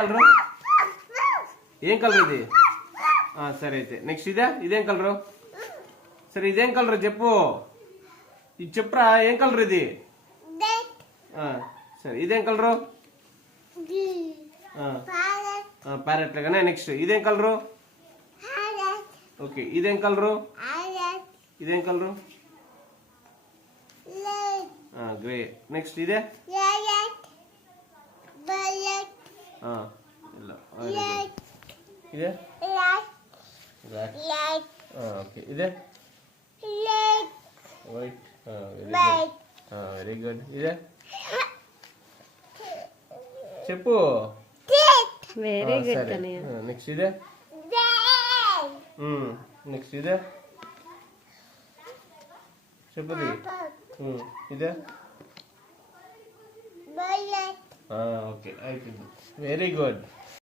Colour? ఏం colour ఇది? సరే అయితే నెక్స్ట్ ఇదేం కలరు? సరే ఇదేం కలర్ చెప్పు, ఇది చెప్పురా, ఏం కలర్ ఇది? సరే ఇదేం కలరు? ప్యారెట్ లాగానే. నెక్స్ట్ ఇదేం కలరు? ఓకే ఇదేం కలరు? ఇదేం కలరు? గ్రే. నెక్స్ట్ ఇదే? ఇదే? ఓకే ఇదే? వైట్. Very good. ఇదే చెప్పు. Very good. నెక్స్ట్ ఇదే? నెక్స్ట్ ఇదే చెప్పుది. ఇదే? ఓకే అయిపోయింది. Very good.